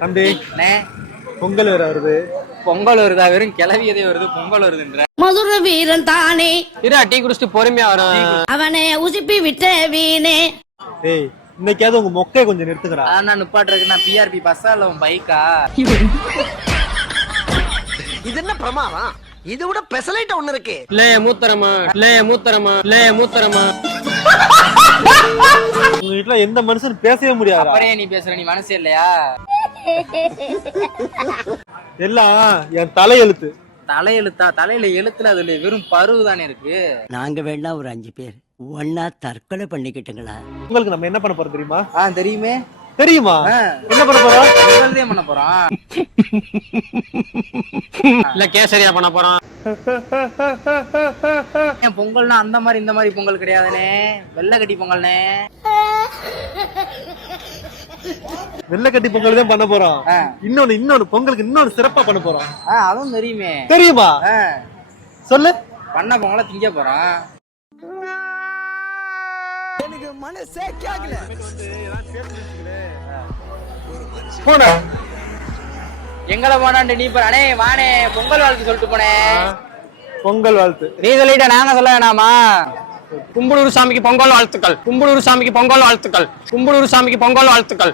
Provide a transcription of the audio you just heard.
தம்பி அண்ணே பொங்கல் வேற வருது. பொங்கல் வருதா? வெறும் கிளவியதே வருது, பொங்கல் வருதுன்ற. மதுர வீரன் தானே இரு, டீ குடிச்சிட்டு பொறுமையா வரும். அவனை உசுப்பி விட்ட வீணே. டேய் இன்னைக்காவது உங்க மொக்கைய கொஞ்சம் நிறுத்துக்கடா. நான் நிப்பாட்டுறதுக்கு நான் பிஆர்பி பஸ்ஸா இல்ல உன் பைக்கா? இது என்ன பிரமாதம்? இது விட பெசலைட் ஒண்ணு இருக்கு. லே மூத்தரமா, லே மூத்தரமா, லே மூத்தரமா. உங்க வீட்டுல எந்த மனுஷன் பேசவே முடியாது. அப்புறம் நீ பேசுற, நீ மனசே இல்லையா? எல்லாம் என் தலையெழுத்து. தலையெழுத்தா? தலையில எழுத்துல அதுல வெறும் பருவு தானே இருக்கு. நாங்க வேணா ஒரு 5 பேர் ஒன்னா தற்கொலை பண்ணிக்கிட்டுங்களா? உங்களுக்கு நம்ம என்ன பண்ண போறோம் தெரியுமா? தெரியுமே. தெரியுமா? என்ன பண்ண போறோம்? பொங்கல்தான் பண்ண போறோம். இல்ல கேசரியா பண்ண போறோம். பொங்கல்னா அந்த மாதிரி இந்த மாதிரி பொங்கல் கிடையாதுனே, வெள்ளை கட்டி பொங்கல்னே. வெள்ளை கட்டி பொங்கல் தான் பண்ண போறோம். இன்னொன்னு பொங்கலுக்கு இன்னொன்னு சிறப்பா பண்ண போறோம். அதுவும் தெரியுமே. தெரியுமா? சொல்லு. பண்ண பொங்கலை திங்க போறோம். எனக்கு மனசே கேக்கல. போன எங்களை போனாண்டு நீ போற. அண்ணே வானே, பொங்கல் வாழ்த்து சொல்லிட்டு போனேன். பொங்கல் வாழ்த்து நீ சொல்லிட்ட, நாங்க சொல்ல வேணாமா? கும்பலூர் சாமிக்கு பொங்கல் வாழ்த்துக்கள், கும்பலூர் சாமிக்கு பொங்கல் வாழ்த்துக்கள், கும்பலூர் சாமிக்கு பொங்கல் வாழ்த்துக்கள்.